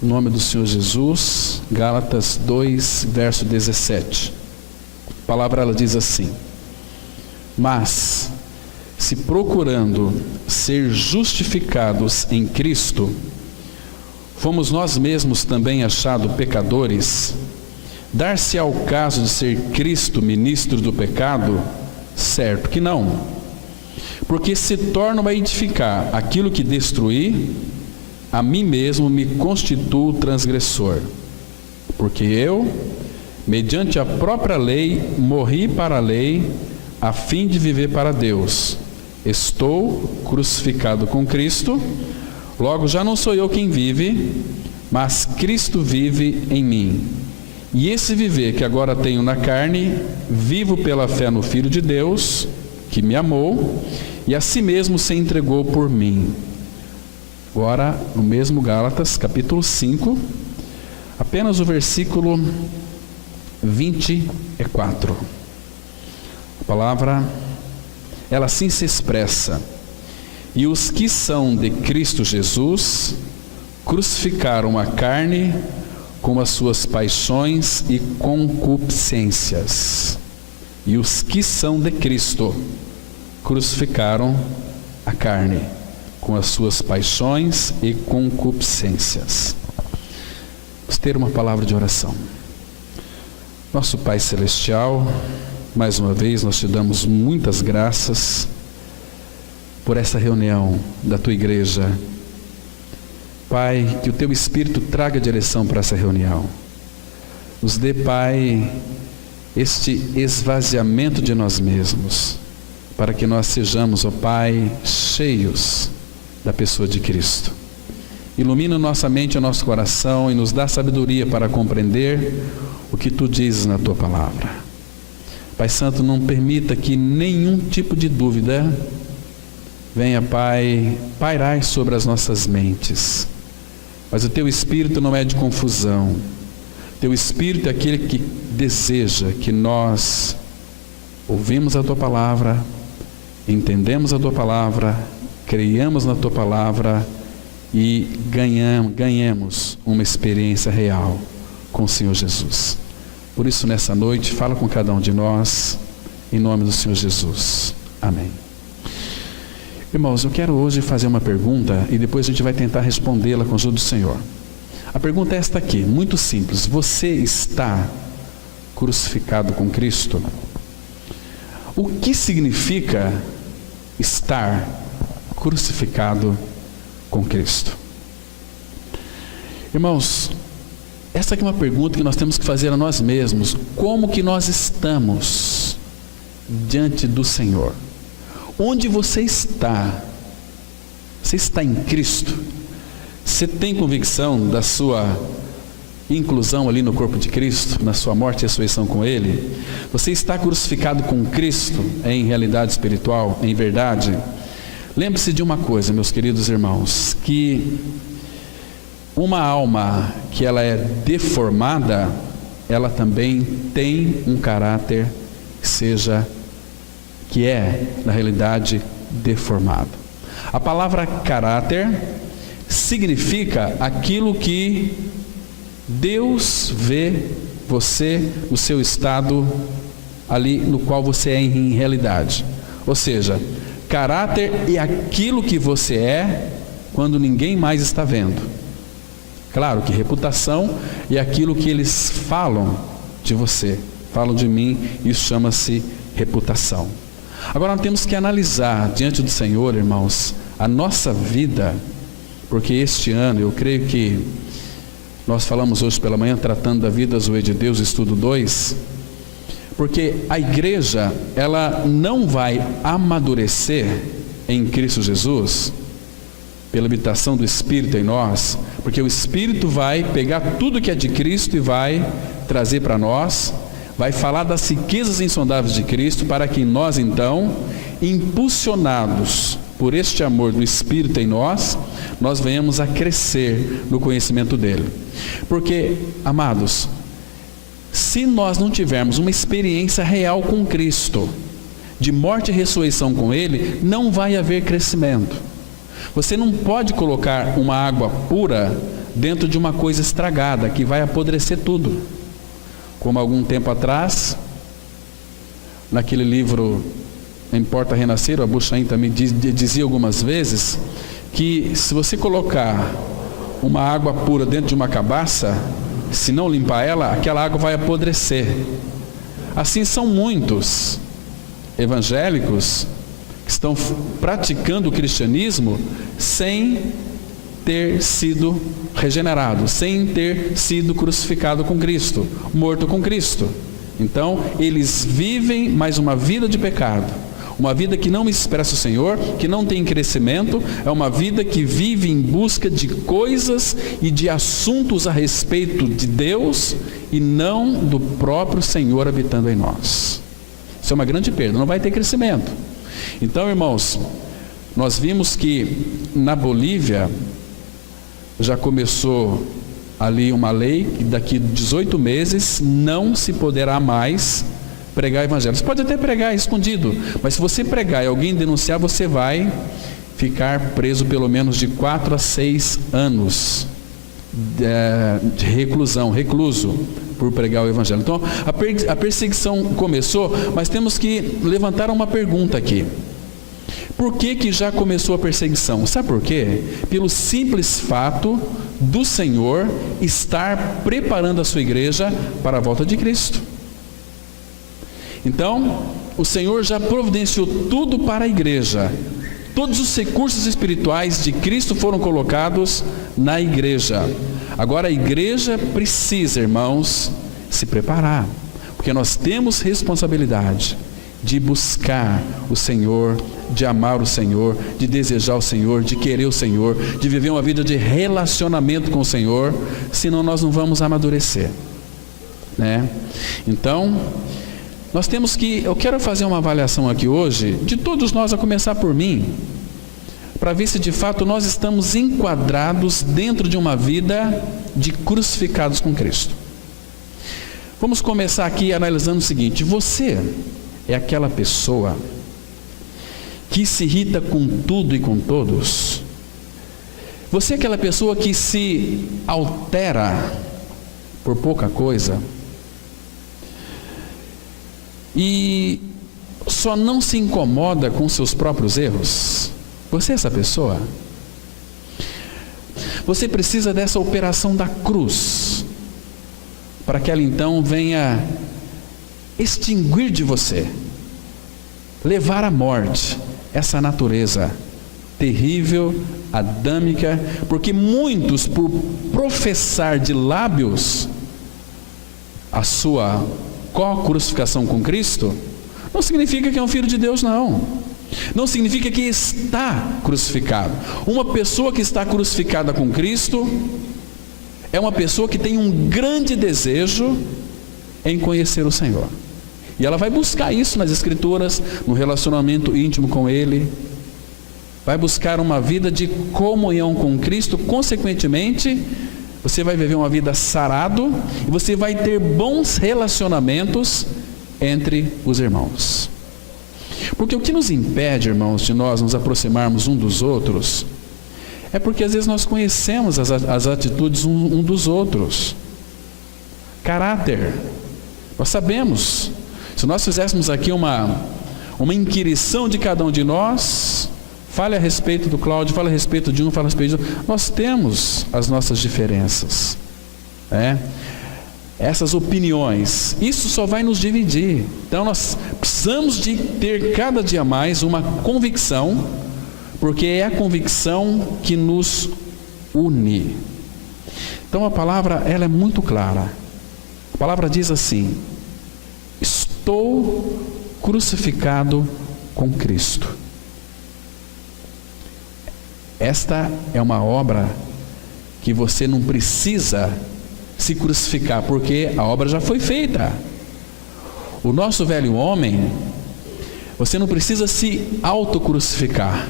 Em nome do Senhor Jesus, Gálatas 2, verso 17. A palavra ela diz assim: mas, se procurando ser justificados em Cristo, fomos nós mesmos também achados pecadores, dar-se ao caso de ser Cristo ministro do pecado? Certo que não. Porque se torno a edificar aquilo que destruí, a mim mesmo me constituo transgressor. Porque eu, mediante a própria lei, morri para a lei, a fim de viver para Deus. Estou crucificado com Cristo, logo já não sou eu quem vive, mas Cristo vive em mim. E esse viver que agora tenho na carne, vivo pela fé no Filho de Deus, que me amou e a si mesmo se entregou por mim. Agora, no mesmo Gálatas, capítulo 5, apenas o versículo 24. A palavra, ela assim se expressa: e os que são de Cristo Jesus crucificaram a carne com as suas paixões e concupiscências. E os que são de Cristo crucificaram a carne com as suas paixões e concupiscências. Vamos ter uma palavra de oração. Nosso Pai Celestial, mais uma vez nós te damos muitas graças por essa reunião da tua igreja. Pai, que o teu Espírito traga direção para essa reunião. Nos dê, Pai, este esvaziamento de nós mesmos, para que nós sejamos, ó Pai, cheios da pessoa de Cristo. Ilumina nossa mente e o nosso coração e nos dá sabedoria para compreender o que tu dizes na tua palavra. Pai Santo, não permita que nenhum tipo de dúvida venha, Pai, pairar sobre as nossas mentes. Mas o teu Espírito não é de confusão. Teu Espírito é aquele que deseja que nós ouvimos a tua palavra, entendemos a tua palavra, creiamos na tua palavra e ganhemos uma experiência real com o Senhor Jesus. Por isso, nessa noite, fala com cada um de nós, em nome do Senhor Jesus. Amém. Irmãos, eu quero hoje fazer uma pergunta e depois a gente vai tentar respondê-la com a ajuda do Senhor. A pergunta é esta aqui, muito simples: você está crucificado com Cristo? O que significa estar crucificado com Cristo? Irmãos, essa aqui é uma pergunta que nós temos que fazer a nós mesmos. Como que nós estamos diante do Senhor? Onde você está? Você está em Cristo? Você tem convicção da sua inclusão ali no corpo de Cristo, na sua morte e ressurreição com Ele? Você está crucificado com Cristo em realidade espiritual, em verdade? Lembre-se de uma coisa, meus queridos irmãos, que uma alma que ela é deformada, ela também tem um caráter que é, na realidade, deformado. A palavra caráter significa aquilo que Deus vê você no seu estado ali no qual você é em realidade. Ou seja, caráter é aquilo que você é quando ninguém mais está vendo. Claro que reputação é aquilo que eles falam de você, falam de mim, isso chama-se reputação. Agora nós temos que analisar diante do Senhor, irmãos, a nossa vida, porque este ano, eu creio que nós falamos hoje pela manhã, tratando da vida Zoe de Deus, estudo 2, porque a igreja, ela não vai amadurecer em Cristo Jesus, pela habitação do Espírito em nós, porque o Espírito vai pegar tudo que é de Cristo e vai trazer para nós, vai falar das riquezas insondáveis de Cristo, para que nós então, impulsionados por este amor do Espírito em nós, nós venhamos a crescer no conhecimento dele. Porque, amados, se nós não tivermos uma experiência real com Cristo, de morte e ressurreição com Ele, não vai haver crescimento. Você não pode colocar uma água pura dentro de uma coisa estragada, que vai apodrecer tudo. Como algum tempo atrás, naquele livro Importa Renascer, o Abu Shain também dizia algumas vezes, que se você colocar uma água pura dentro de uma cabaça, se não limpar ela, aquela água vai apodrecer. Assim são muitos evangélicos que estão praticando o cristianismo sem ter sido regenerado, sem ter sido crucificado com Cristo, morto com Cristo. Então, eles vivem mais uma vida de pecado, uma vida que não expressa o Senhor, que não tem crescimento, é uma vida que vive em busca de coisas e de assuntos a respeito de Deus e não do próprio Senhor habitando em nós. Isso é uma grande perda, não vai ter crescimento. Então, irmãos, nós vimos que na Bolívia já começou ali uma lei que daqui a 18 meses não se poderá mais pregar evangelho. Você pode até pregar escondido, mas se você pregar e alguém denunciar, você vai ficar preso pelo menos de 4 a 6 anos de recluso por pregar o evangelho. Então a perseguição começou, mas temos que levantar uma pergunta aqui. Por que já começou a perseguição? Sabe por quê? Pelo simples fato do Senhor estar preparando a sua igreja para a volta de Cristo. Então, o Senhor já providenciou tudo para a igreja. Todos os recursos espirituais de Cristo foram colocados na igreja. Agora a igreja precisa, irmãos, se preparar, porque nós temos responsabilidade de buscar o Senhor, de amar o Senhor, de desejar o Senhor, de querer o Senhor, de viver uma vida de relacionamento com o Senhor, senão nós não vamos amadurecer, né? Então, nós temos que, eu quero fazer uma avaliação aqui hoje, de todos nós, a começar por mim, para ver se de fato nós estamos enquadrados dentro de uma vida de crucificados com Cristo. Vamos começar aqui analisando o seguinte: você é aquela pessoa que se irrita com tudo e com todos? Você é aquela pessoa que se altera por pouca coisa e só não se incomoda com seus próprios erros? Você é essa pessoa? Você precisa dessa operação da cruz, para que ela então venha extinguir de você, levar à morte essa natureza terrível, adâmica, porque muitos, por professar de lábios a sua co-crucificação com Cristo, não significa que é um filho de Deus, não significa que está crucificado. Uma pessoa que está crucificada com Cristo é uma pessoa que tem um grande desejo em conhecer o Senhor, e ela vai buscar isso nas Escrituras, no relacionamento íntimo com Ele, vai buscar uma vida de comunhão com Cristo. Consequentemente, você vai viver uma vida sarado e você vai ter bons relacionamentos entre os irmãos. Porque o que nos impede, irmãos, de nós nos aproximarmos um dos outros, é porque às vezes nós conhecemos as atitudes um dos outros. Caráter, nós sabemos. Se nós fizéssemos aqui uma inquirição de cada um de nós, fale a respeito do Cláudio, fale a respeito de um, fale a respeito de outro, nós temos as nossas diferenças, essas opiniões, isso só vai nos dividir. Então nós precisamos de ter cada dia mais uma convicção, porque é a convicção que nos une. Então a palavra, ela é muito clara. A palavra diz assim: estou crucificado com Cristo. Esta é uma obra que você não precisa se crucificar, porque a obra já foi feita. O nosso velho homem, você não precisa se autocrucificar.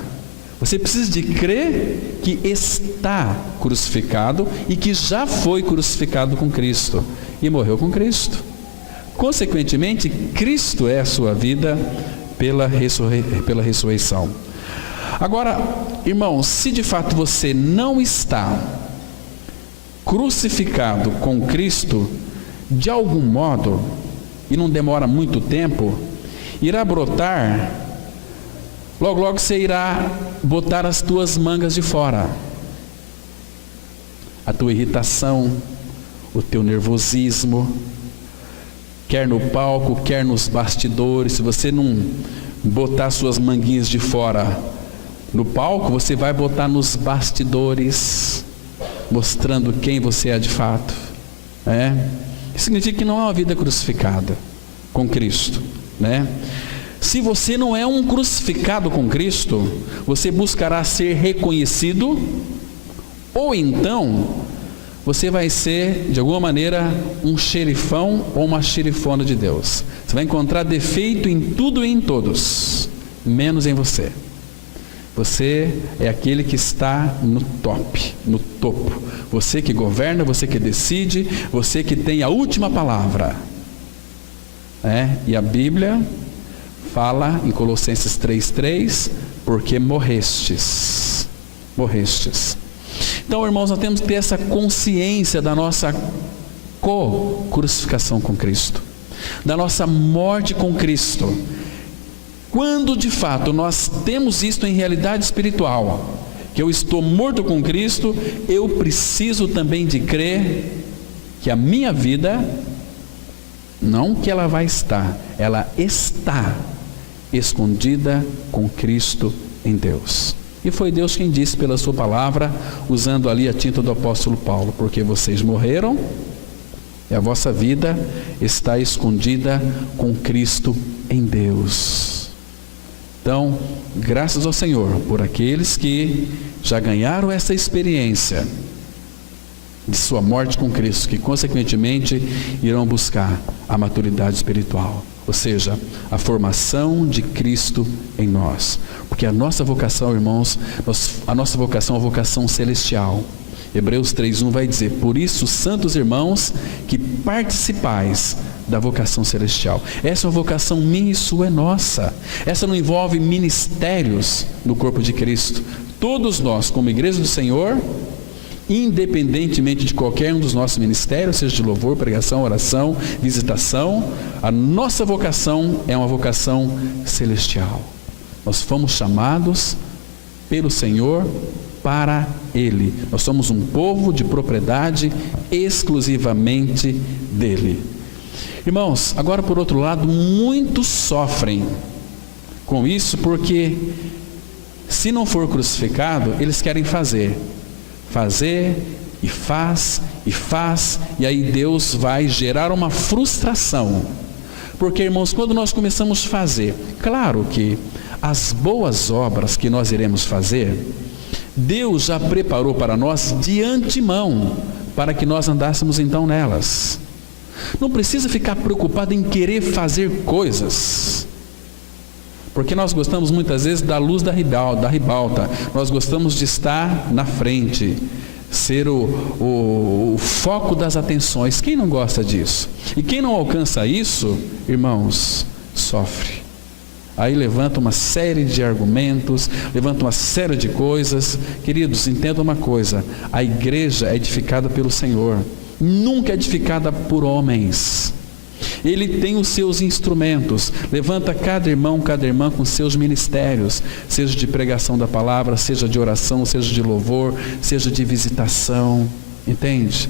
Você precisa de crer que está crucificado e que já foi crucificado com Cristo e morreu com Cristo. Consequentemente, Cristo é a sua vida pela ressurreição. Agora, irmãos, se de fato você não está crucificado com Cristo, de algum modo, e não demora muito tempo, irá brotar, logo logo você irá botar as tuas mangas de fora, a tua irritação, o teu nervosismo, quer no palco, quer nos bastidores. Se você não botar suas manguinhas de fora no palco, você vai botar nos bastidores, mostrando quem você é de fato. Isso significa que não é uma vida crucificada com Cristo, Se você não é um crucificado com Cristo, você buscará ser reconhecido, ou então você vai ser, de alguma maneira, um xerifão ou uma xerifona de Deus. Você vai encontrar defeito em tudo e em todos, menos em você. Você é aquele que está no top, no topo. Você que governa, você que decide, você que tem a última palavra. E a Bíblia fala em Colossenses 3,3, porque morrestes. Então, irmãos, nós temos que ter essa consciência da nossa co-crucificação com Cristo, da nossa morte com Cristo. Quando de fato nós temos isto em realidade espiritual, que eu estou morto com Cristo, eu preciso também de crer que a minha vida, não que ela vai estar, ela está escondida com Cristo em Deus. E foi Deus quem disse pela sua palavra, usando ali a tinta do apóstolo Paulo: porque vocês morreram e a vossa vida está escondida com Cristo em Deus. Então, graças ao Senhor por aqueles que já ganharam essa experiência de sua morte com Cristo, que consequentemente irão buscar a maturidade espiritual, ou seja, a formação de Cristo em nós. Porque a nossa vocação, irmãos, a nossa vocação é uma vocação celestial. Hebreus 3,1 vai dizer: por isso, santos irmãos, que participais da vocação celestial. Essa é uma vocação minha e sua, é nossa. Essa não envolve ministérios no corpo de Cristo. Todos nós, como igreja do Senhor, independentemente de qualquer um dos nossos ministérios, seja de louvor, pregação, oração, visitação, a nossa vocação é uma vocação celestial. Nós fomos chamados pelo Senhor para Ele. Nós somos um povo de propriedade exclusivamente dEle. Irmãos, agora por outro lado, muitos sofrem com isso, porque se não for crucificado, eles querem fazer e faz, e aí Deus vai gerar uma frustração. Porque, irmãos, quando nós começamos a fazer, claro que as boas obras que nós iremos fazer, Deus já preparou para nós de antemão, para que nós andássemos então nelas. Não precisa ficar preocupado em querer fazer coisas, porque nós gostamos muitas vezes da luz da ribalta, nós gostamos de estar na frente, ser o foco das atenções. Quem não gosta disso? E quem não alcança isso, irmãos, sofre. Aí levanta uma série de argumentos, levanta uma série de coisas. Queridos, entendam uma coisa: a igreja é edificada pelo Senhor, nunca é edificada por homens. Ele tem os seus instrumentos, levanta cada irmão, cada irmã com seus ministérios, seja de pregação da palavra, seja de oração, seja de louvor, seja de visitação, entende?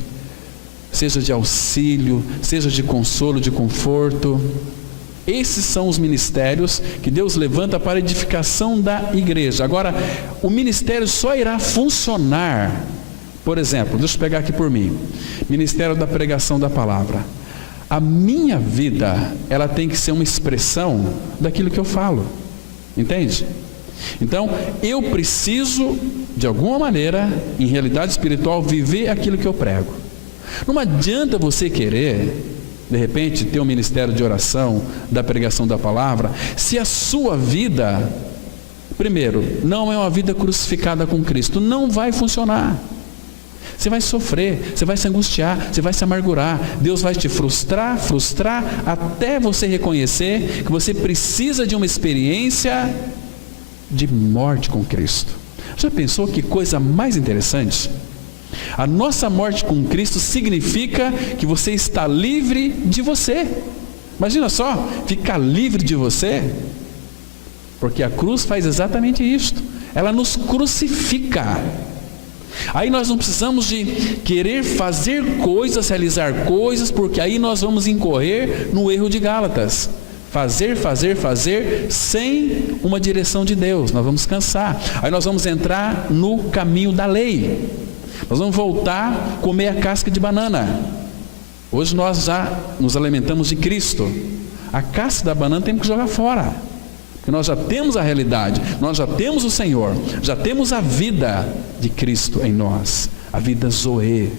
Seja de auxílio, seja de consolo, de conforto. Esses são os ministérios que Deus levanta para a edificação da igreja. Agora, o ministério só irá funcionar, por exemplo, deixa eu pegar aqui por mim, ministério da pregação da palavra. A minha vida, ela tem que ser uma expressão daquilo que eu falo, entende? Então, eu preciso, de alguma maneira, em realidade espiritual, viver aquilo que eu prego. Não adianta você querer, de repente, ter um ministério de oração, da pregação da palavra, se a sua vida, primeiro, não é uma vida crucificada com Cristo. Não vai funcionar. Você vai sofrer, você vai se angustiar, você vai se amargurar. Deus vai te frustrar, até você reconhecer que você precisa de uma experiência de morte com Cristo. Já pensou que coisa mais interessante? A nossa morte com Cristo significa que você está livre de você. Imagina só, ficar livre de você, porque a cruz faz exatamente isto, ela nos crucifica. Aí nós não precisamos de querer fazer coisas, realizar coisas, porque aí nós vamos incorrer no erro de Gálatas. Fazer, sem uma direção de Deus, nós vamos cansar. Aí nós vamos entrar no caminho da lei. Nós vamos voltar a comer a casca de banana. Hoje nós já nos alimentamos de Cristo. A casca da banana temos que jogar fora, porque nós já temos a realidade, nós já temos o Senhor, já temos a vida de Cristo em nós, a vida Zoe,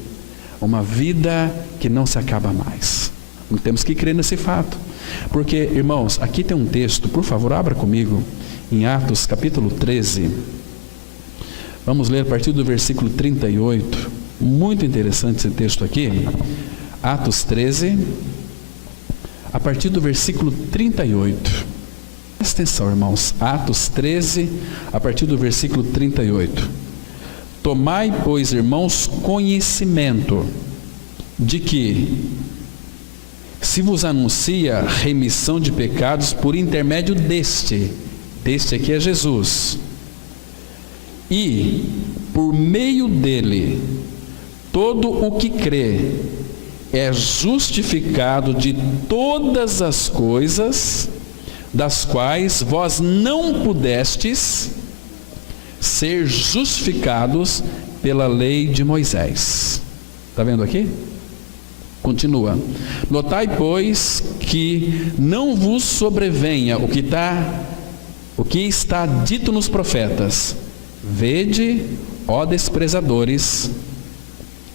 uma vida que não se acaba mais. Não temos que crer nesse fato, porque, irmãos, aqui tem um texto, por favor, abra comigo, em Atos capítulo 13, vamos ler a partir do versículo 38, muito interessante esse texto aqui, Atos 13, a partir do versículo 38, presta atenção, irmãos, Atos 13, a partir do versículo 38, tomai, pois, irmãos, conhecimento de que se vos anuncia remissão de pecados por intermédio deste aqui é Jesus, e por meio dele todo o que crê é justificado de todas as coisas das quais vós não pudestes ser justificados pela lei de Moisés. Está vendo aqui? Continua. Notai, pois, que não vos sobrevenha o que está dito nos profetas. Vede, ó desprezadores,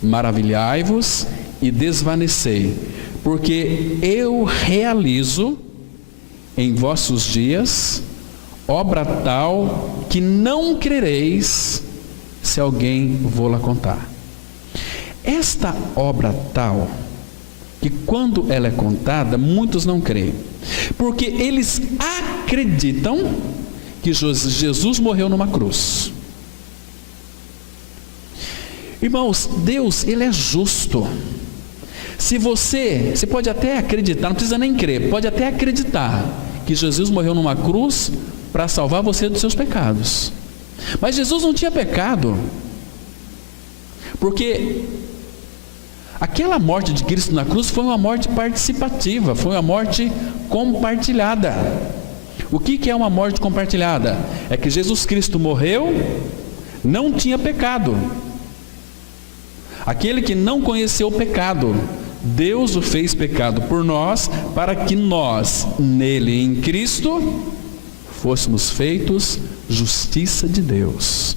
maravilhai-vos e desvanecei, porque eu realizo em vossos dias obra tal que não crereis se alguém vô-la contar. Esta obra tal, que quando ela é contada, muitos não creem, porque eles acreditam que Jesus morreu numa cruz. Irmãos, Deus, Ele é justo. Se você pode até acreditar, não precisa nem crer, pode até acreditar que Jesus morreu numa cruz para salvar você dos seus pecados. Mas Jesus não tinha pecado, porque aquela morte de Cristo na cruz foi uma morte participativa, foi uma morte compartilhada. O que é uma morte compartilhada? É que Jesus Cristo morreu, não tinha pecado. Aquele que não conheceu o pecado, Deus o fez pecado por nós, para que nós, nele, em Cristo, fôssemos feitos justiça de Deus.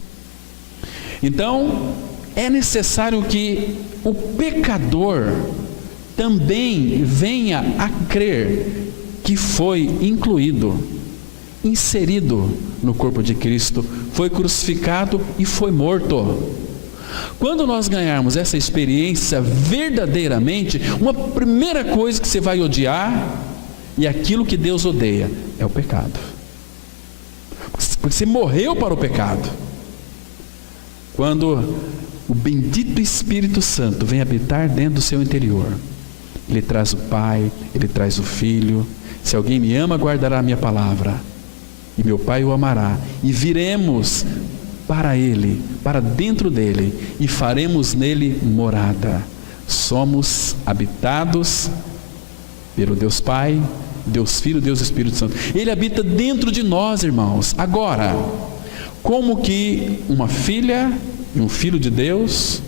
Então, é necessário que o pecador também venha a crer que foi incluído, inserido no corpo de Cristo, foi crucificado e foi morto. Quando nós ganharmos essa experiência verdadeiramente, uma primeira coisa que você vai odiar, e aquilo que Deus odeia, é o pecado. Porque você morreu para o pecado. Quando o bendito Espírito Santo vem habitar dentro do seu interior, Ele traz o Pai, Ele traz o Filho. Se alguém me ama, guardará a minha palavra, e meu Pai o amará, e viremos para Ele, para dentro dEle, e faremos nele morada. Somos habitados pelo Deus Pai, Deus Filho, Deus Espírito Santo. Ele habita dentro de nós, irmãos. Agora, como que uma filha e um filho de Deus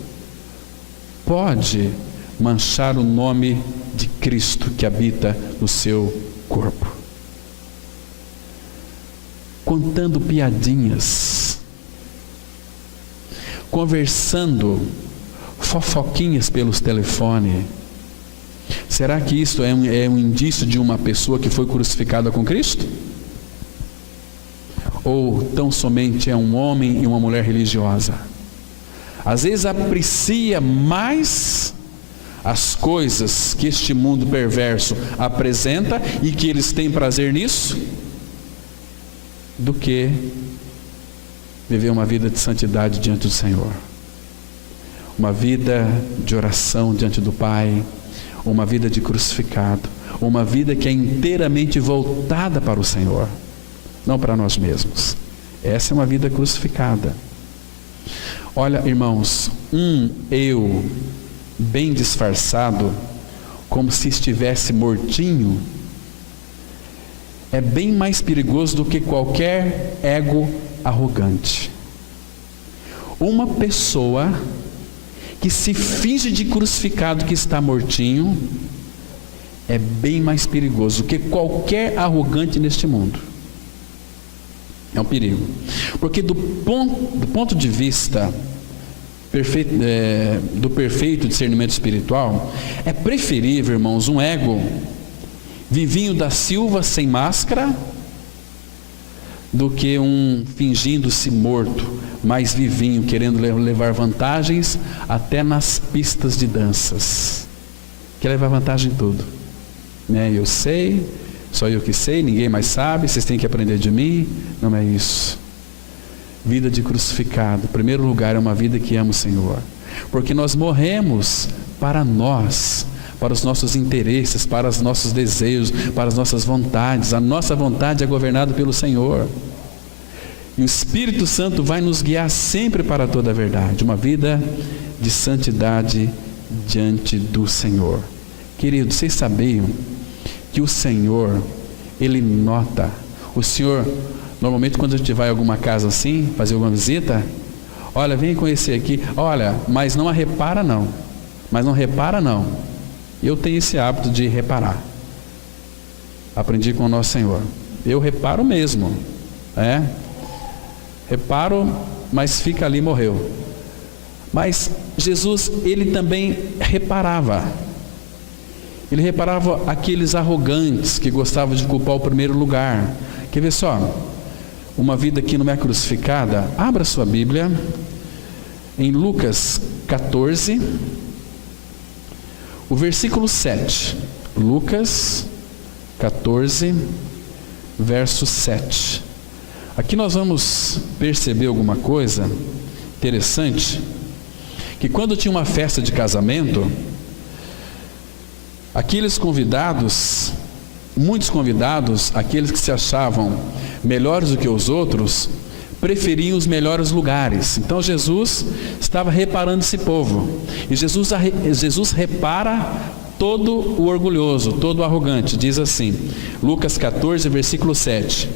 pode manchar o nome de Cristo que habita no seu corpo? Contando piadinhas, conversando fofoquinhas pelos telefones. Será que isso é um indício de uma pessoa que foi crucificada com Cristo? Ou tão somente é um homem e uma mulher religiosa? Às vezes aprecia mais as coisas que este mundo perverso apresenta e que eles têm prazer nisso, do que viver uma vida de santidade diante do Senhor. uma vida de oração diante do Pai, uma vida de crucificado, uma vida que é inteiramente voltada para o Senhor, não para nós mesmos. Essa é uma vida crucificada. Olha, irmãos, eu bem disfarçado, como se estivesse mortinho, é bem mais perigoso do que qualquer ego arrogante. Uma pessoa que se finge de crucificado, que está mortinho, é bem mais perigoso do que qualquer arrogante neste mundo. É um perigo. Porque do ponto de vista do perfeito discernimento espiritual, é preferível, irmãos, um ego vivinho da Silva sem máscara, do que um fingindo-se morto, mas vivinho, querendo levar vantagens até nas pistas de danças. Quer levar vantagem em tudo, né? Eu sei, só eu que sei, ninguém mais sabe, vocês têm que aprender de mim. Não é isso. Vida de crucificado, em primeiro lugar, é uma vida que ama o Senhor, porque nós morremos para nós, para os nossos interesses, para os nossos desejos, para as nossas vontades. A nossa vontade é governada pelo Senhor, e o Espírito Santo vai nos guiar sempre para toda a verdade. Uma vida de santidade diante do Senhor. Queridos, vocês sabiam que o Senhor, Ele nota. O Senhor, normalmente quando a gente vai a alguma casa assim, fazer alguma visita, olha, vem conhecer aqui, olha, mas não a repara não, mas não repara não. Eu tenho esse hábito de reparar. Aprendi com o nosso Senhor. Eu reparo mesmo, reparo, mas fica ali, morreu. Mas Jesus, Ele também reparava. Ele reparava aqueles arrogantes que gostavam de ocupar o primeiro lugar. Quer ver só? Uma vida que não é crucificada. Abra sua Bíblia em Lucas 14, o versículo 7. Lucas 14, verso 7. Aqui nós vamos perceber alguma coisa interessante, que quando tinha uma festa de casamento, aqueles convidados, muitos convidados, aqueles que se achavam melhores do que os outros, preferiam os melhores lugares. Então Jesus estava reparando esse povo, e Jesus repara todo o orgulhoso, todo o arrogante. Diz assim, Lucas 14, versículo 7: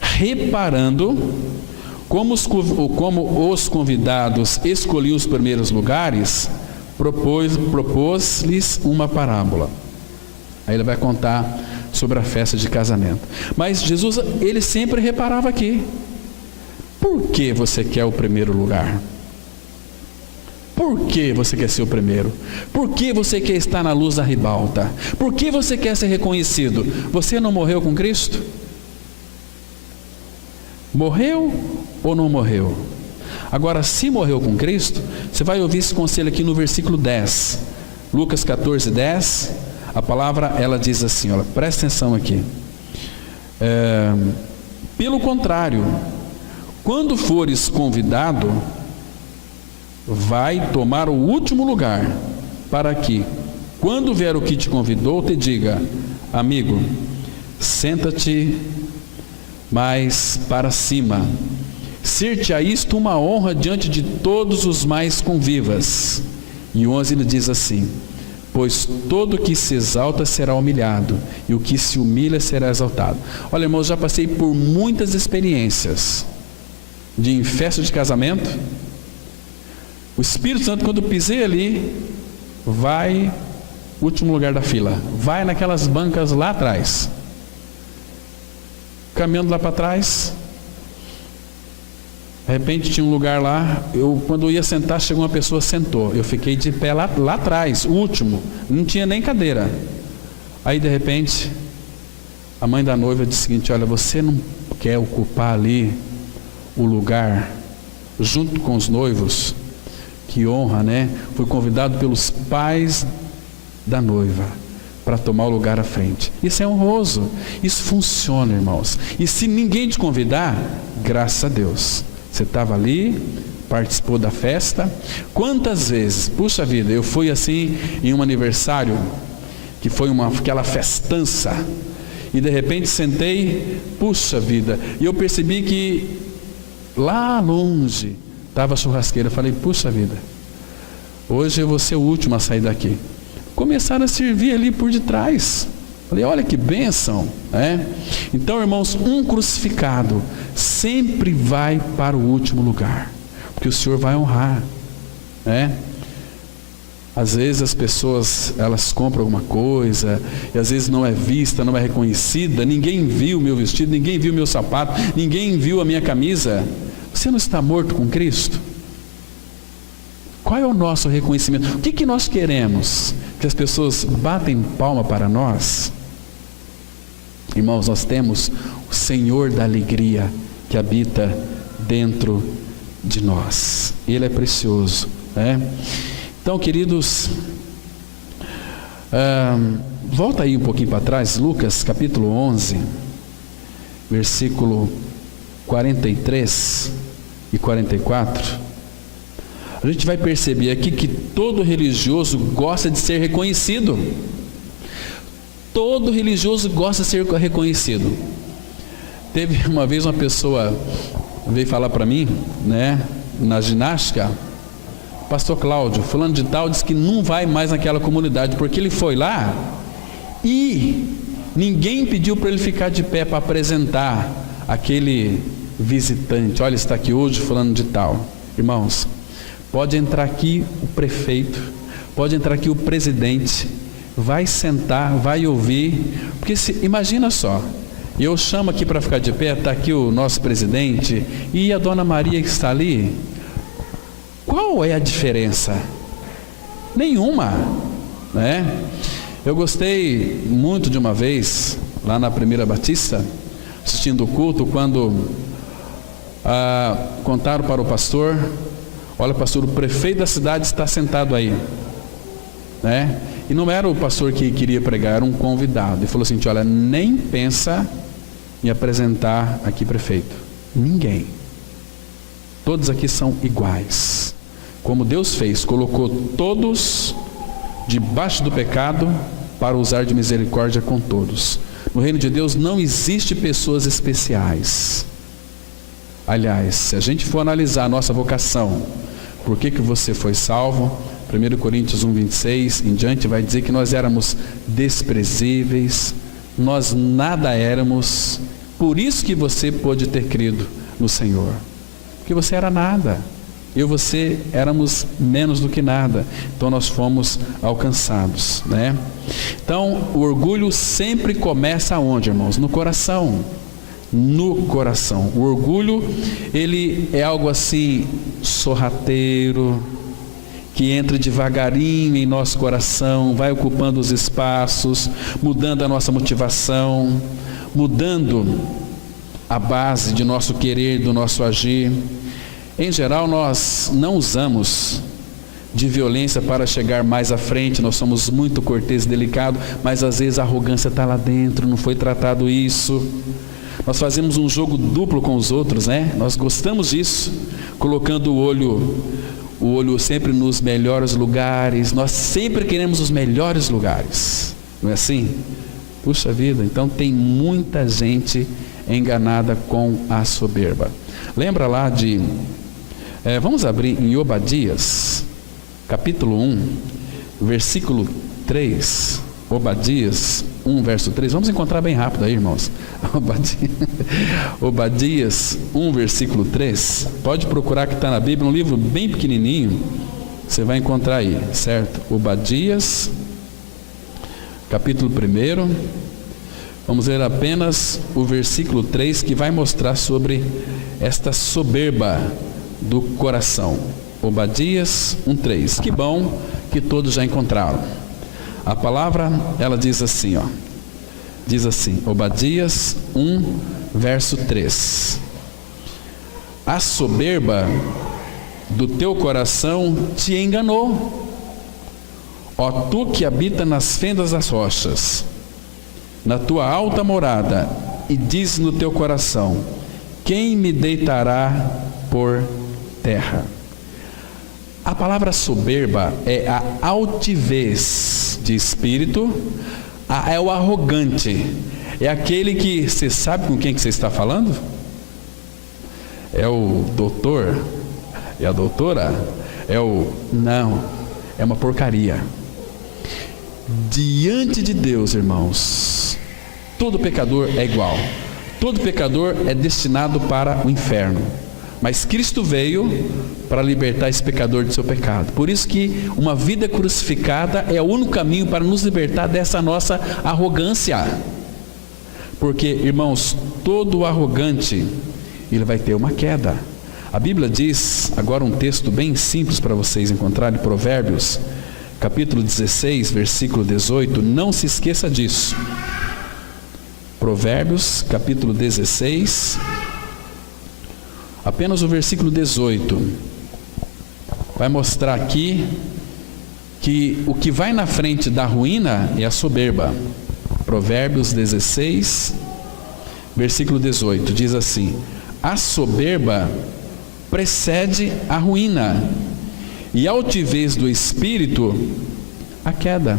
reparando como os convidados escolhiam os primeiros lugares, propôs-lhes uma parábola. Aí ele vai contar sobre a festa de casamento. Mas Jesus, ele sempre reparava aqui. Por que você quer o primeiro lugar? Por que você quer ser o primeiro? Por que você quer estar na luz da ribalta? Por que você quer ser reconhecido? Você não morreu com Cristo? Morreu ou não morreu? Agora, se morreu com Cristo, você vai ouvir esse conselho aqui no versículo 10. Lucas 14, 10. A palavra, ela diz assim, olha, presta atenção aqui. Pelo contrário, quando fores convidado, vai tomar o último lugar, para que, quando vier o que te convidou, te diga: amigo, senta-te mais para cima. Ser-te a isto uma honra diante de todos os mais convivas. E 11 ele diz assim: pois todo que se exalta será humilhado, e o que se humilha será exaltado. Olha, irmãos, já passei por muitas experiências de festa de casamento. O Espírito Santo, quando pisei ali, vai último lugar da fila, vai naquelas bancas lá atrás, caminhando lá para trás. De repente tinha um lugar lá, quando eu ia sentar, chegou uma pessoa, sentou, eu fiquei de pé lá atrás, o último, não tinha nem cadeira. Aí de repente a mãe da noiva disse o seguinte: olha, você não quer ocupar ali o lugar junto com os noivos? Que honra, né? Fui convidado pelos pais da noiva para tomar o lugar à frente. Isso é honroso, isso funciona, irmãos. E se ninguém te convidar, graças a Deus, você estava ali participou da festa. Quantas vezes, puxa vida, eu fui assim em um aniversário, que foi aquela festança, e de repente sentei, puxa vida, e eu percebi que lá longe estava a churrasqueira. Eu falei, puxa vida, hoje eu vou ser o último a sair daqui. Começaram a servir ali por detrás. Falei, olha que bênção, né? Então, irmãos, um crucificado sempre vai para o último lugar, porque o Senhor vai honrar, né? Às vezes as pessoas, elas compram alguma coisa, e às vezes não é vista, não é reconhecida. Ninguém viu o meu vestido, ninguém viu o meu sapato, ninguém viu a minha camisa. Você não está morto com Cristo? Qual é o nosso reconhecimento? O que nós queremos? Que as pessoas batem palma para nós? Irmãos, nós temos o Senhor da alegria que habita dentro de nós. Ele é precioso, né? Então, queridos, volta aí um pouquinho para trás, Lucas capítulo 11, versículo 43 e 44. A gente vai perceber aqui que todo religioso gosta de ser reconhecido. Todo religioso gosta de ser reconhecido. Teve uma vez uma pessoa veio falar para mim, né, na ginástica, pastor Cláudio, fulano de tal, disse que não vai mais naquela comunidade, porque ele foi lá e ninguém pediu para ele ficar de pé para apresentar aquele visitante. Olha, está aqui hoje fulano de tal. Irmãos, pode entrar aqui o prefeito, pode entrar aqui o presidente, vai sentar, vai ouvir, porque imagina só, eu chamo aqui para ficar de pé, está aqui o nosso presidente e a dona Maria que está ali. Qual é a diferença? Nenhuma, né? Eu gostei muito de uma vez, lá na Primeira Batista, assistindo o culto, quando contaram para o pastor, olha pastor, o prefeito da cidade está sentado aí, né? E não era o pastor que queria pregar, era um convidado. Ele falou assim, olha, nem pensa em apresentar aqui prefeito. Ninguém. Todos aqui são iguais. Como Deus fez, colocou todos debaixo do pecado para usar de misericórdia com todos. No reino de Deus não existe pessoas especiais. Aliás, se a gente for analisar a nossa vocação, por que você foi salvo? 1 Coríntios 1:26 em diante vai dizer que nós éramos desprezíveis, nós nada éramos, por isso que você pôde ter crido no Senhor, porque você era nada, eu e você éramos menos do que nada, então nós fomos alcançados, né? Então o orgulho sempre começa aonde, irmãos? No coração. No coração. O orgulho, ele é algo assim sorrateiro, que entra devagarinho em nosso coração, vai ocupando os espaços, mudando a nossa motivação, mudando a base de nosso querer, do nosso agir. Em geral, nós não usamos de violência para chegar mais à frente, nós somos muito corteses e delicados, mas às vezes a arrogância está lá dentro, não foi tratado isso. Nós fazemos um jogo duplo com os outros, né? Nós gostamos disso, colocando o olho sempre nos melhores lugares, nós sempre queremos os melhores lugares, não é assim? Puxa vida, então tem muita gente enganada com a soberba. Lembra lá de, vamos abrir em Obadias, capítulo 1, versículo 3, Obadias 1, verso 3, vamos encontrar bem rápido aí, irmãos. Obadias 1, versículo 3, pode procurar que está na Bíblia, um livro bem pequenininho, você vai encontrar aí, certo? Obadias, capítulo 1, vamos ler apenas o versículo 3, que vai mostrar sobre esta soberba do coração. Obadias 1:3, que bom que todos já encontraram. A palavra, ela diz assim, diz assim, Obadias 1, verso 3. A soberba do teu coração te enganou, ó tu que habita nas fendas das rochas, na tua alta morada, e diz no teu coração, quem me deitará por terra? A palavra soberba é a altivez de espírito, é o arrogante, é aquele que, você sabe com quem que você está falando? É o doutor? É a doutora? Não, é uma porcaria. Diante de Deus, irmãos, todo pecador é igual, todo pecador é destinado para o inferno, mas Cristo veio para libertar esse pecador de seu pecado. Por isso que uma vida crucificada é o único caminho para nos libertar dessa nossa arrogância. Porque, irmãos, todo arrogante, ele vai ter uma queda. A Bíblia diz, agora um texto bem simples para vocês encontrarem, Provérbios, capítulo 16, versículo 18, não se esqueça disso. Provérbios, capítulo 16, apenas o versículo 18, vai mostrar aqui que o que vai na frente da ruína é a soberba. Provérbios 16, versículo 18, diz assim: a soberba precede a ruína, e a altivez do espírito, a queda.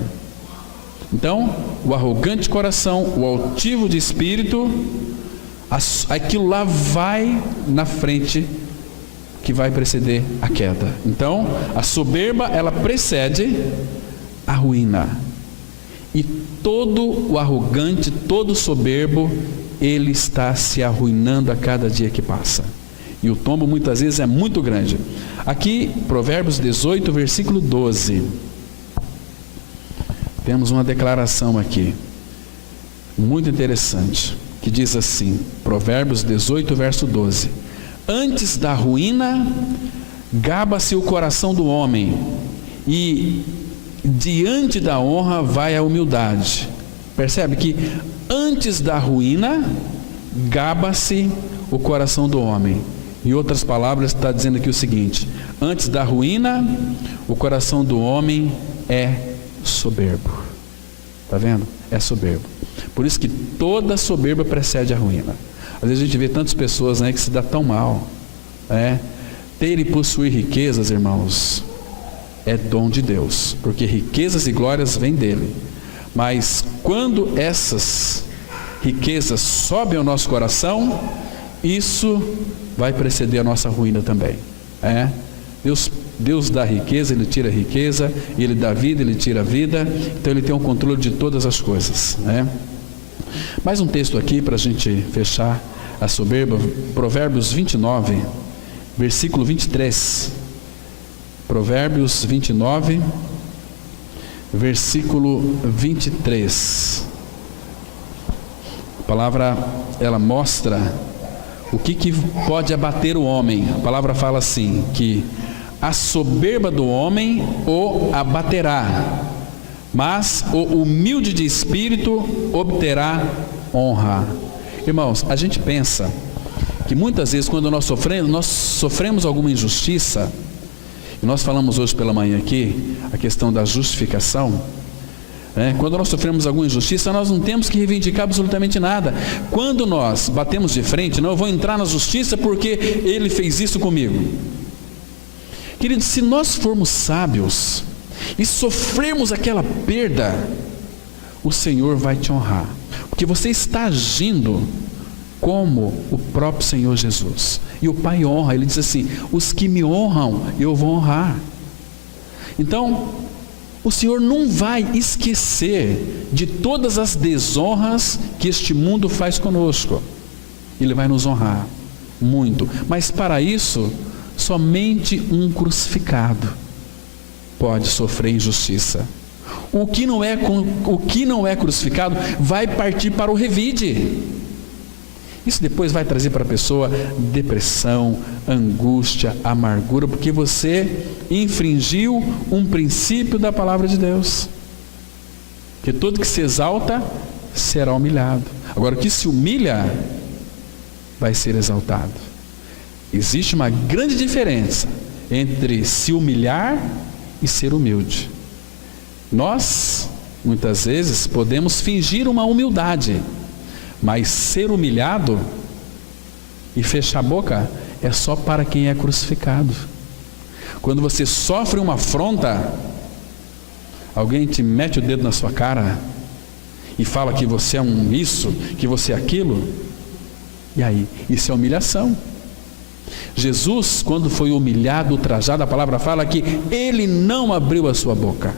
Então, o arrogante coração, o altivo de espírito, aquilo lá vai na frente, que vai preceder a queda. Então, a soberba, ela precede a ruína. E todo o arrogante, todo o soberbo, ele está se arruinando a cada dia que passa. E o tombo muitas vezes é muito grande. Aqui, Provérbios 18, versículo 12. Temos uma declaração aqui, muito interessante, que diz assim, Provérbios 18, verso 12: antes da ruína, gaba-se o coração do homem, e diante da honra vai a humildade. Percebe que antes da ruína, gaba-se o coração do homem. Em outras palavras, está dizendo aqui o seguinte: antes da ruína, o coração do homem é soberbo. Está vendo? É soberbo. Por isso que toda soberba precede a ruína. Às vezes a gente vê tantas pessoas, né, que se dá tão mal. Ter e possuir riquezas, irmãos, é dom de Deus, porque riquezas e glórias vêm dele. Mas quando essas riquezas sobem ao nosso coração, isso vai preceder a nossa ruína também. Deus dá riqueza, Ele tira a riqueza, Ele dá vida, Ele tira a vida. Então Ele tem o controle de todas as coisas, Mais um texto aqui para a gente fechar a soberba. Provérbios 29, versículo 23. Provérbios 29, versículo 23. A palavra, ela mostra o que pode abater o homem. A palavra fala assim, que a soberba do homem o abaterá, mas o humilde de espírito obterá honra. Irmãos, a gente pensa que muitas vezes quando nós sofremos alguma injustiça, e nós falamos hoje pela manhã aqui, a questão da justificação, quando nós sofremos alguma injustiça, nós não temos que reivindicar absolutamente nada. Quando nós batemos de frente, não, eu vou entrar na justiça porque ele fez isso comigo. Queridos, se nós formos sábios e sofrermos aquela perda, o Senhor vai te honrar, porque você está agindo como o próprio Senhor Jesus. E o Pai honra, Ele diz assim: os que me honram, eu vou honrar. Então, o Senhor não vai esquecer de todas as desonras que este mundo faz conosco. Ele vai nos honrar muito, mas para isso, somente um crucificado pode sofrer injustiça. O que não é crucificado vai partir para o revide. Isso depois vai trazer para a pessoa depressão, angústia, amargura, porque você infringiu um princípio da palavra de Deus, que todo que se exalta será humilhado. Agora, o que se humilha vai ser exaltado. Existe uma grande diferença entre se humilhar e ser humilde. Nós, muitas vezes, podemos fingir uma humildade, mas ser humilhado e fechar a boca é só para quem é crucificado. Quando você sofre uma afronta, alguém te mete o dedo na sua cara e fala que você é um isso, que você é aquilo. E aí? Isso é humilhação. Jesus, quando foi humilhado, ultrajado, a palavra fala que ele não abriu a sua boca.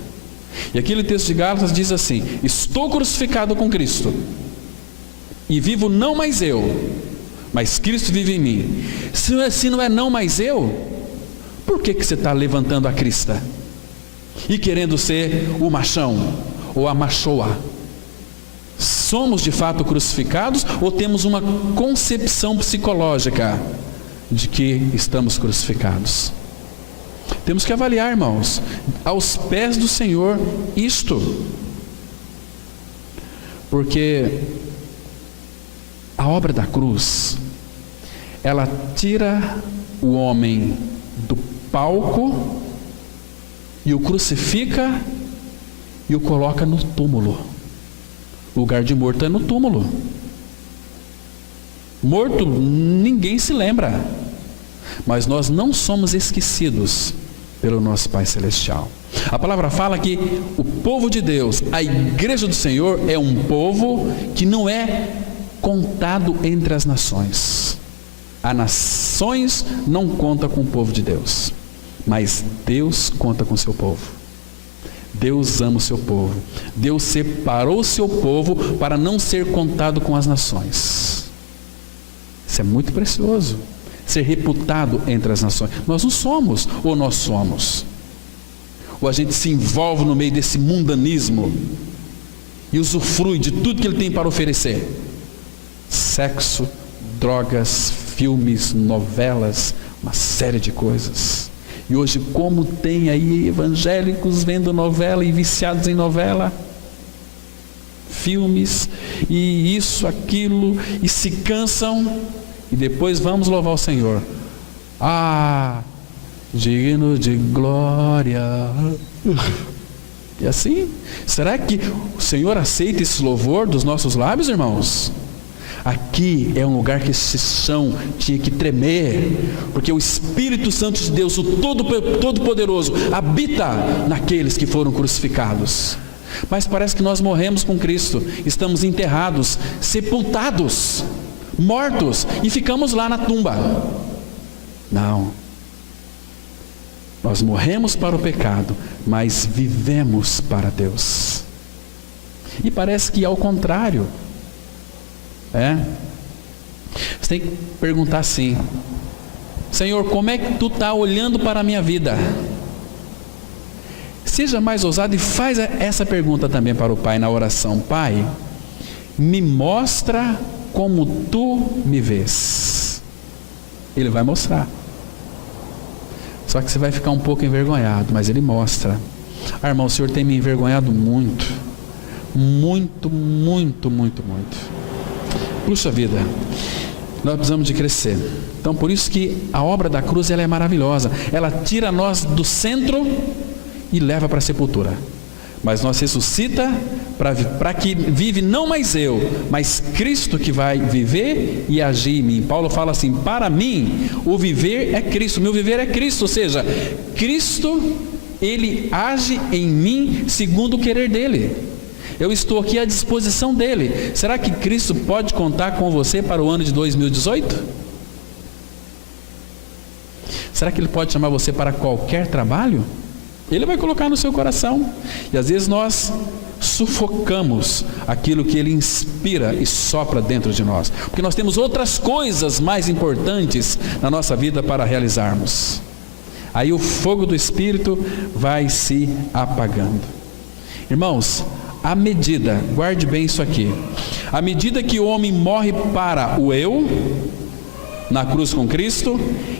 E aquele texto de Gálatas diz assim: estou crucificado com Cristo, e vivo não mais eu, mas Cristo vive em mim. Se não é não mais eu, por que você está levantando a crista e querendo ser o machão ou a machoa? Somos de fato crucificados ou temos uma concepção psicológica de que estamos crucificados? Temos que avaliar, irmãos, aos pés do Senhor isto, porque a obra da cruz, ela tira o homem do palco e o crucifica e o coloca no túmulo. Lugar de morto é no túmulo. Morto ninguém se lembra, mas nós não somos esquecidos pelo nosso Pai Celestial. A palavra fala que o povo de Deus, a igreja do Senhor, é um povo que não é contado entre as nações. As nações não contam com o povo de Deus, mas Deus conta com o seu povo. Deus ama o seu povo. Deus separou o seu povo para não ser contado com as nações. Isso é muito precioso, ser reputado entre as nações. Nós não somos, ou nós somos. Ou a gente se envolve no meio desse mundanismo e usufrui de tudo que ele tem para oferecer: sexo, drogas, filmes, novelas, uma série de coisas. E hoje, como tem aí evangélicos vendo novela e viciados em novela, filmes, e isso, aquilo, e se cansam, e depois vamos louvar o Senhor. Ah, digno de glória. E assim, será que o Senhor aceita esse louvor dos nossos lábios, irmãos? Aqui é um lugar que esse chão tinha que tremer, porque o Espírito Santo de Deus, o Todo-Poderoso, habita naqueles que foram crucificados. Mas parece que nós morremos com Cristo, estamos enterrados, sepultados, mortos, e ficamos lá na tumba. Não, nós morremos para o pecado, mas vivemos para Deus. E parece que é ao contrário. Você tem que perguntar assim: Senhor, como é que tu está olhando para a minha vida? Seja mais ousado e faz essa pergunta também para o Pai na oração: Pai, me mostra como tu me vês. Ele vai mostrar, só que você vai ficar um pouco envergonhado, mas ele mostra. Ah, irmão, o Senhor tem me envergonhado muito, muito, muito, muito, muito. Puxa vida, nós precisamos de crescer. Então, por isso que a obra da cruz, ela é maravilhosa. Ela tira nós do centro e leva para a sepultura. Mas nós ressuscita para que vive não mais eu, mas Cristo que vai viver e agir em mim. Paulo fala assim: para mim o viver é Cristo, meu viver é Cristo. Ou seja, Cristo, ele age em mim segundo o querer dele. Eu estou aqui à disposição dele. Será que Cristo pode contar com você para o ano de 2018? Será que ele pode chamar você para qualquer trabalho? Ele vai colocar no seu coração. E às vezes nós sufocamos aquilo que ele inspira e sopra dentro de nós, porque nós temos outras coisas mais importantes na nossa vida para realizarmos. Aí o fogo do Espírito vai se apagando. Irmãos, à medida, guarde bem isso aqui, à medida que o homem morre para o eu, na cruz com Cristo,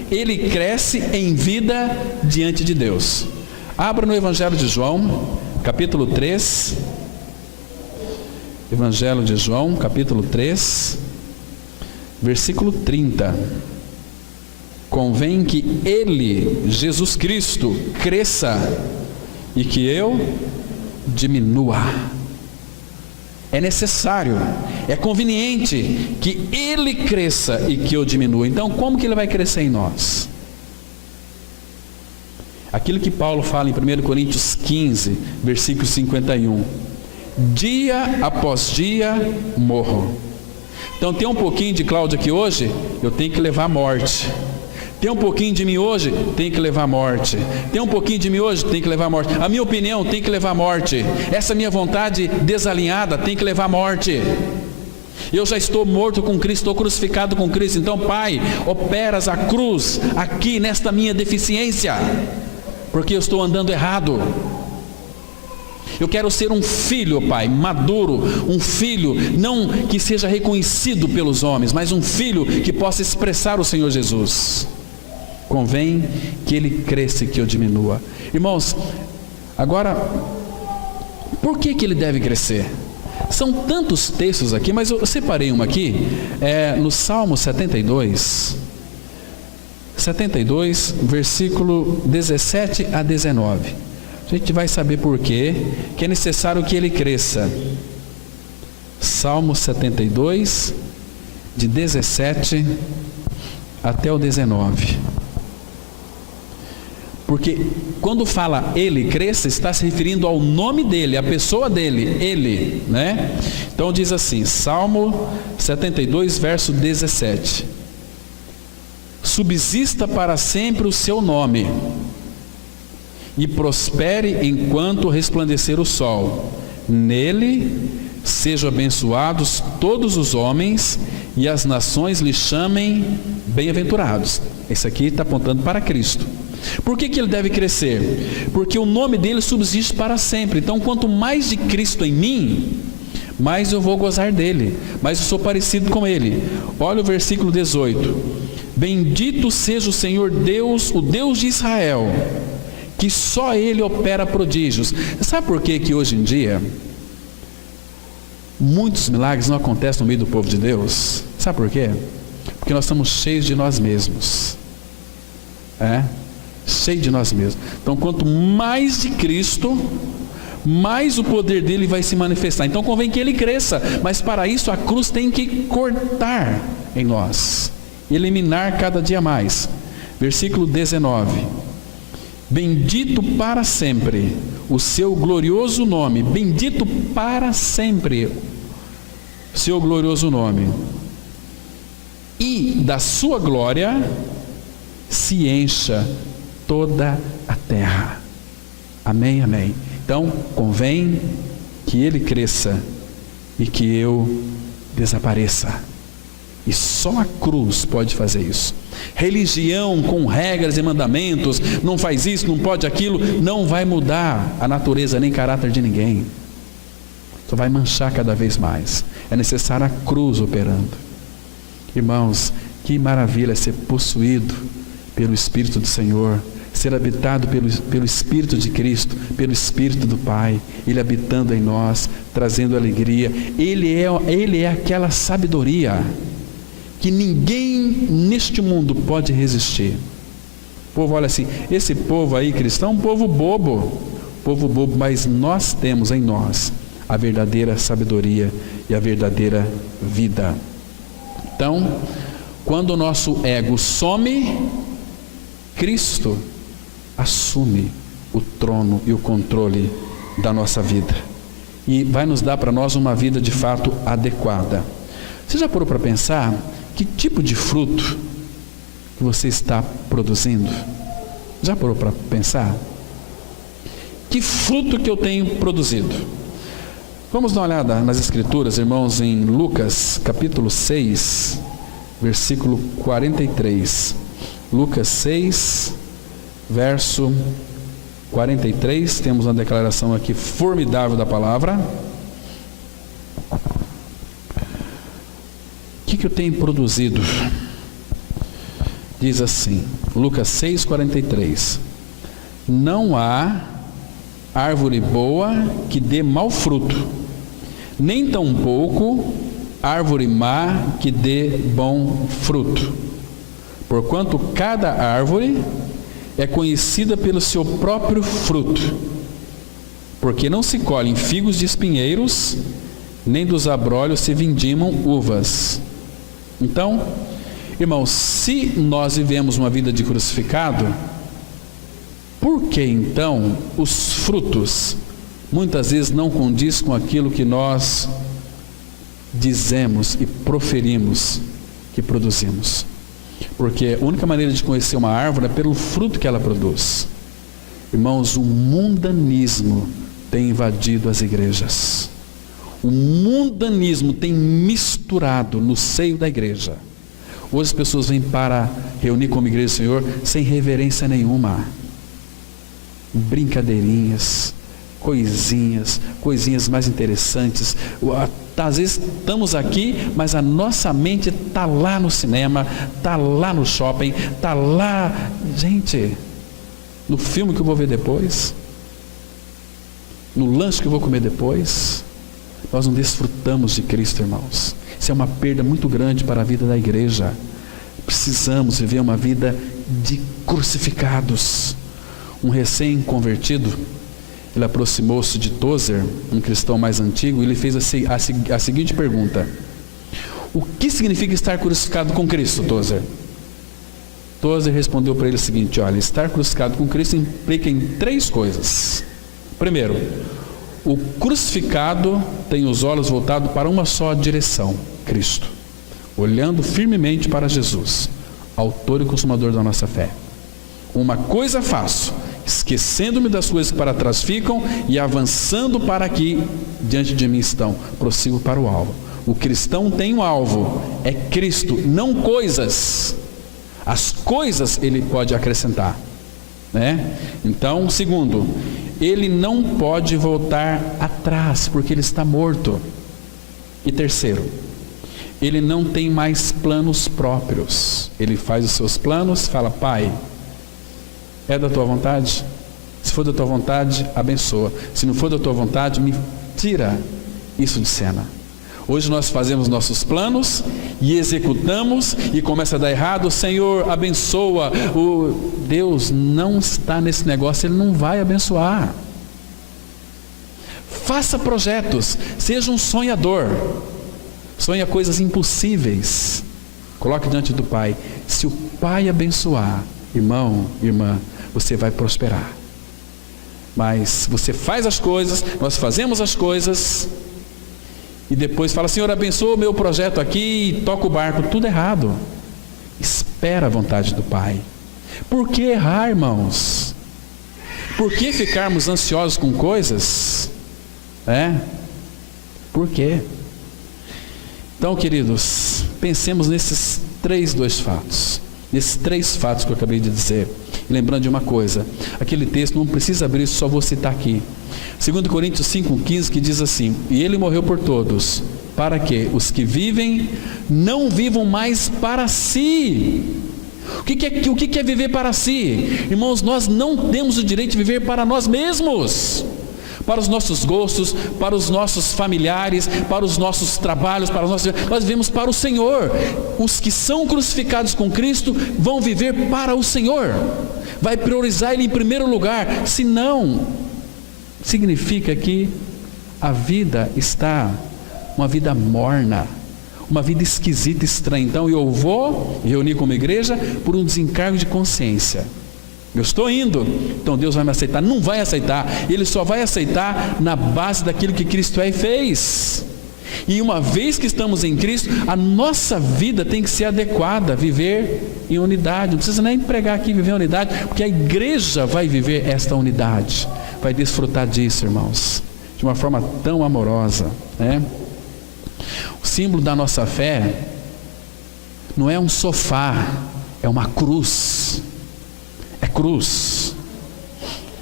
ele cresce em vida diante de Deus. Abra no Evangelho de João, capítulo 3, Evangelho de João, capítulo 3, versículo 30. Convém que ele, Jesus Cristo, cresça e que eu diminua. É necessário, é conveniente que ele cresça e que eu diminua. Então, como que ele vai crescer em nós? Aquilo que Paulo fala em 1 Coríntios 15, versículo 51. Dia após dia morro. Então tem um pouquinho de Cláudio aqui hoje, eu tenho que levar a morte. Tem um pouquinho de mim hoje, tem que levar a morte. Tem um pouquinho de mim hoje, tem que levar a morte. A minha opinião tem que levar a morte. Essa minha vontade desalinhada tem que levar a morte. Eu já estou morto com Cristo, estou crucificado com Cristo. Então, Pai, operas a cruz aqui nesta minha deficiência, porque eu estou andando errado. Eu quero ser um filho, Pai, maduro, um filho não que seja reconhecido pelos homens, mas um filho que possa expressar o Senhor Jesus. Convém que ele cresça e que eu diminua. Irmãos, agora, por que ele deve crescer? São tantos textos aqui, mas eu separei uma aqui, no Salmo 72, versículo 17 a 19. A gente vai saber por quê, que é necessário que ele cresça. Salmo 72, de 17 até o 19. Porque quando fala ele cresça, está se referindo ao nome dele, à pessoa dele, ele, né? Então diz assim, Salmo 72, verso 17. Subsista para sempre o seu nome, e prospere enquanto resplandecer o sol. Nele sejam abençoados todos os homens, e as nações lhe chamem bem-aventurados. Esse aqui está apontando para Cristo. Por que ele deve crescer? Porque o nome dele subsiste para sempre. Então, quanto mais de Cristo em mim, mais eu vou gozar dele, mais eu sou parecido com ele. Olha o versículo 18. Bendito seja o Senhor Deus, o Deus de Israel, que só ele opera prodígios. Sabe por que hoje em dia muitos milagres não acontecem no meio do povo de Deus? Sabe por quê? Porque nós estamos cheios de nós mesmos. Cheio de nós mesmos. Então, quanto mais de Cristo, mais o poder dele vai se manifestar. Então convém que ele cresça, mas para isso a cruz tem que cortar em nós, eliminar cada dia mais. Versículo 19. Bendito para sempre o seu glorioso nome, bendito para sempre o seu glorioso nome, e da sua glória se encha toda a terra. Amém, amém. Então, convém que ele cresça e que eu desapareça. E só a cruz pode fazer isso. Religião com regras e mandamentos, não faz isso, não pode aquilo, não vai mudar a natureza nem caráter de ninguém. Só vai manchar cada vez mais. É necessária a cruz operando. Irmãos, que maravilha ser possuído pelo Espírito do Senhor, ser habitado pelo Espírito de Cristo, pelo Espírito do Pai, Ele habitando em nós, trazendo alegria. Ele é aquela sabedoria que ninguém neste mundo pode resistir. O povo olha assim, esse povo aí cristão é um povo bobo, mas nós temos em nós a verdadeira sabedoria e a verdadeira vida. Então, quando o nosso ego some, Cristo assume o trono e o controle da nossa vida e vai nos dar para nós uma vida de fato adequada. Você já parou para pensar que tipo de fruto que você está produzindo? Já parou para pensar? Que fruto que eu tenho produzido? Vamos dar uma olhada nas Escrituras, irmãos, em Lucas capítulo 6, versículo 43. Lucas 6, verso 43, temos uma declaração aqui formidável da palavra. O que eu tenho produzido? Diz assim, Lucas 6, 43. Não há árvore boa que dê mau fruto, nem tampouco árvore má que dê bom fruto. Porquanto cada árvore é conhecida pelo seu próprio fruto, porque não se colhem figos de espinheiros, nem dos abrolhos se vindimam uvas. Então, irmãos, se nós vivemos uma vida de crucificado, Por que então os frutos muitas vezes não condiz com aquilo que nós dizemos e proferimos que produzimos? Porque a única maneira de conhecer uma árvore é pelo fruto que ela produz. Irmãos, o mundanismo tem invadido as igrejas. O mundanismo tem misturado no seio da igreja. Hoje as pessoas vêm para reunir como igreja do Senhor sem reverência nenhuma. Brincadeirinhas, coisinhas mais interessantes. Às vezes estamos aqui, mas a nossa mente está lá no cinema, está lá no shopping, está lá, gente, no filme que eu vou ver depois, no lanche que eu vou comer depois. Nós não desfrutamos de Cristo, irmãos. Isso é uma perda muito grande para a vida da igreja. Precisamos viver uma vida de crucificados. Um recém-convertido, ele aproximou-se de Tozer, um cristão mais antigo, e ele fez a seguinte pergunta: o que significa estar crucificado com Cristo, Tozer? Tozer respondeu para ele o seguinte: olha, estar crucificado com Cristo implica em 3 coisas. Primeiro, o crucificado tem os olhos voltados para uma só direção, Cristo, olhando firmemente para Jesus, autor e consumador da nossa fé. Uma coisa faço, esquecendo-me das coisas que para trás ficam e avançando para que diante de mim estão, prossigo para o alvo. O cristão tem um alvo, é Cristo, não coisas. As coisas ele pode acrescentar, né? Então, segundo, ele não pode voltar atrás, porque ele está morto. E terceiro, ele não tem mais planos próprios. Ele faz os seus planos, fala: Pai, é da tua vontade? Se for da tua vontade, abençoa. Se não for da tua vontade, me tira isso de cena. Hoje nós fazemos nossos planos e executamos e começa a dar errado. Senhor, abençoa. Deus não está nesse negócio, Ele não vai abençoar. Faça projetos, seja um sonhador. Sonha coisas impossíveis. Coloque diante do Pai. Se o Pai abençoar, irmão, irmã, você vai prosperar. Mas você faz as coisas, nós fazemos as coisas, e depois fala: Senhor, abençoa o meu projeto aqui, e toca o barco. Tudo errado. Espera a vontade do Pai. Por que errar, irmãos? Por que ficarmos ansiosos com coisas? Por quê? Então, queridos, pensemos nesses 3 fatos. Nesses 3 fatos que eu acabei de dizer. E lembrando de uma coisa, aquele texto não precisa abrir, só vou citar aqui. 2 Coríntios 5,15, que diz assim: e ele morreu por todos, para que os que vivem não vivam mais para si. O que é viver para si? Irmãos, nós não temos o direito de viver para nós mesmos, para os nossos gostos, para os nossos familiares, para os nossos trabalhos, nós vivemos para o Senhor. Os que são crucificados com Cristo vão viver para o Senhor, vai priorizar Ele em primeiro lugar. Senão, significa que a vida está uma vida morna, uma vida esquisita, estranha. Então eu vou reunir como igreja por um desencargo de consciência. Eu estou indo, então Deus vai me aceitar? Não vai aceitar. Ele só vai aceitar na base daquilo que Cristo é e fez. E uma vez que estamos em Cristo, a nossa vida tem que ser adequada, viver em unidade. Não precisa nem pregar aqui viver em unidade, porque a igreja vai viver esta unidade, vai desfrutar disso, irmãos, de uma forma tão amorosa, né? O símbolo da nossa fé não é um sofá, é uma cruz. É cruz.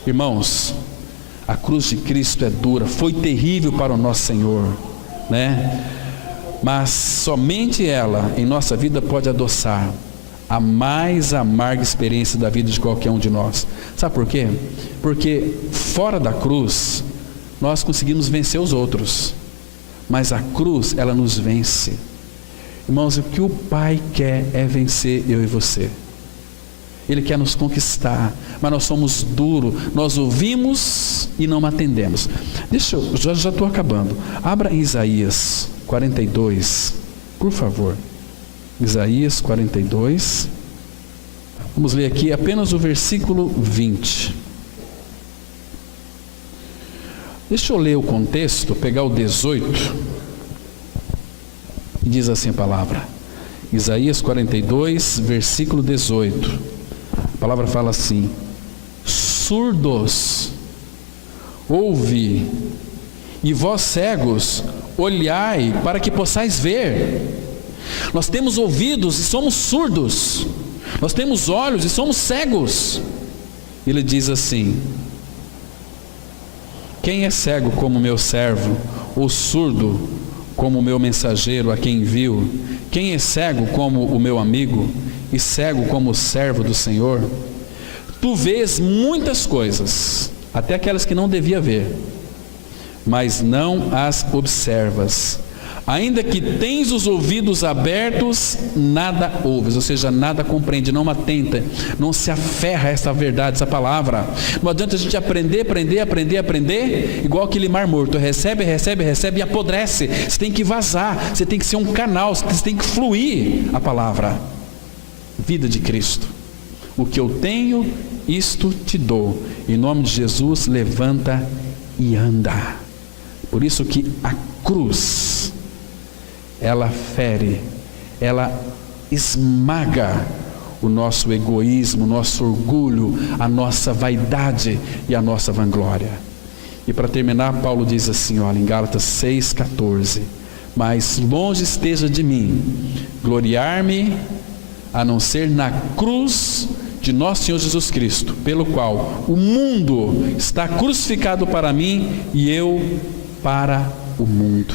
Irmãos, a cruz de Cristo é dura, foi terrível para o nosso Senhor, né? Mas somente ela em nossa vida pode adoçar a mais amarga experiência da vida de qualquer um de nós. Sabe por quê? Porque fora da cruz nós conseguimos vencer os outros, mas a cruz, ela nos vence. Irmãos, o que o Pai quer é vencer eu e você. Ele quer nos conquistar, mas nós somos duros, nós ouvimos e não atendemos. Já estou acabando. Abra em Isaías 42, por favor. Isaías 42. Vamos ler aqui apenas o versículo 20. Deixa eu ler o contexto, pegar o 18, e diz assim a palavra. Isaías 42, versículo 18. A palavra fala assim: surdos, ouve, e vós cegos, olhai para que possais ver. Nós temos ouvidos e somos surdos, nós temos olhos e somos cegos. Ele diz assim: quem é cego como meu servo, ou surdo como o meu mensageiro a quem envio? Quem é cego como o meu amigo, e cego como o servo do Senhor? Tu vês muitas coisas, até aquelas que não devia ver, mas não as observas. Ainda que tens os ouvidos abertos, nada ouves, ou seja, nada compreende, não atenta, não se aferra a essa verdade, essa palavra. Não adianta a gente aprender, igual aquele mar morto, recebe e apodrece. Você tem que vazar, você tem que ser um canal, você tem que fluir a palavra. Vida de Cristo. O que eu tenho, isto te dou. Em nome de Jesus, levanta e anda. Por isso que a cruz, ela fere, ela esmaga o nosso egoísmo, o nosso orgulho, a nossa vaidade e a nossa vanglória. E para terminar, Paulo diz assim, olha, em Gálatas 6,14: mas longe esteja de mim gloriar-me, a não ser na cruz de nosso Senhor Jesus Cristo, pelo qual o mundo está crucificado para mim e eu para o mundo.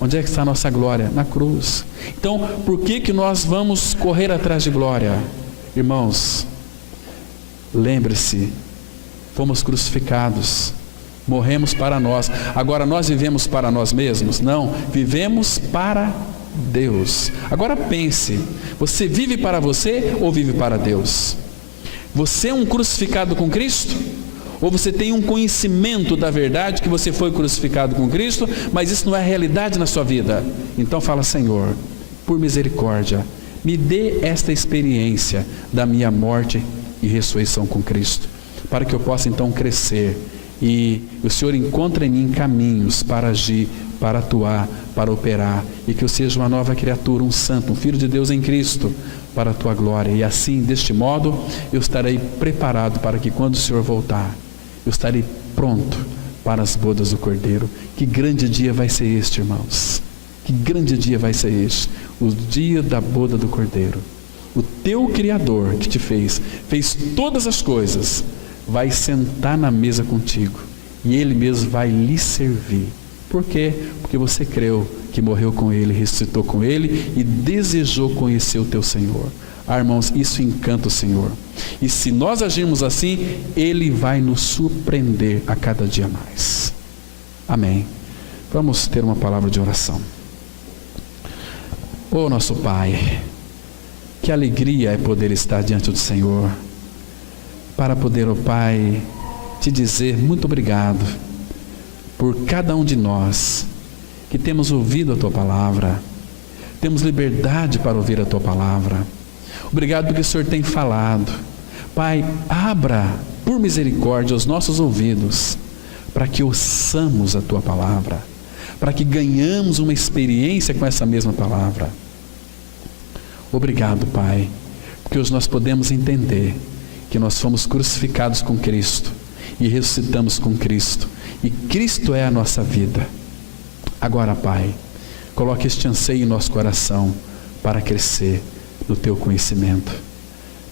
Onde é que está a nossa glória? Na cruz. Então, por que nós vamos correr atrás de glória? Irmãos, lembre-se, fomos crucificados, morremos para nós. Agora nós vivemos para nós mesmos? Não, vivemos para Deus. Agora pense, você vive para você ou vive para Deus? Você é um crucificado com Cristo? Ou você tem um conhecimento da verdade que você foi crucificado com Cristo, mas isso não é realidade na sua vida? Então fala: Senhor, por misericórdia, me dê esta experiência da minha morte e ressurreição com Cristo, para que eu possa então crescer e o Senhor encontre em mim caminhos para agir, para atuar, para operar, e que eu seja uma nova criatura, um santo, um filho de Deus em Cristo, para a tua glória. E assim, deste modo, eu estarei preparado para que quando o Senhor voltar, eu estarei pronto para as bodas do Cordeiro. Que grande dia vai ser este, irmãos. Que grande dia vai ser este. O dia da boda do Cordeiro. O teu Criador que te fez todas as coisas, vai sentar na mesa contigo. E Ele mesmo vai lhe servir. Por quê? Porque você creu que morreu com Ele, ressuscitou com Ele e desejou conhecer o teu Senhor. Ah, irmãos, isso encanta o Senhor. E se nós agirmos assim, Ele vai nos surpreender a cada dia mais. Amém. Vamos ter uma palavra de oração. Oh, nosso Pai, que alegria é poder estar diante do Senhor, para poder, oh Pai, te dizer muito obrigado por cada um de nós que temos ouvido a Tua palavra, temos liberdade para ouvir a Tua palavra. Obrigado porque o Senhor tem falado. Pai, abra por misericórdia os nossos ouvidos, para que ouçamos a Tua palavra, para que ganhamos uma experiência com essa mesma palavra. Obrigado, Pai, porque hoje nós podemos entender que nós fomos crucificados com Cristo e ressuscitamos com Cristo, e Cristo é a nossa vida. Agora, Pai, coloque este anseio em nosso coração para crescer no Teu conhecimento.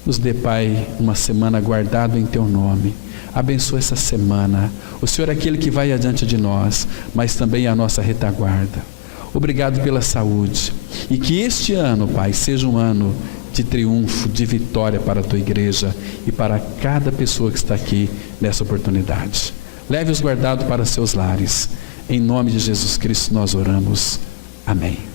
Nos dê, Pai, uma semana guardada em Teu nome. Abençoa essa semana. O Senhor é aquele que vai adiante de nós, mas também a nossa retaguarda. Obrigado pela saúde. E que este ano, Pai, seja um ano de triunfo, de vitória para a Tua igreja e para cada pessoa que está aqui nessa oportunidade. Leve-os guardados para seus lares. Em nome de Jesus Cristo nós oramos. Amém.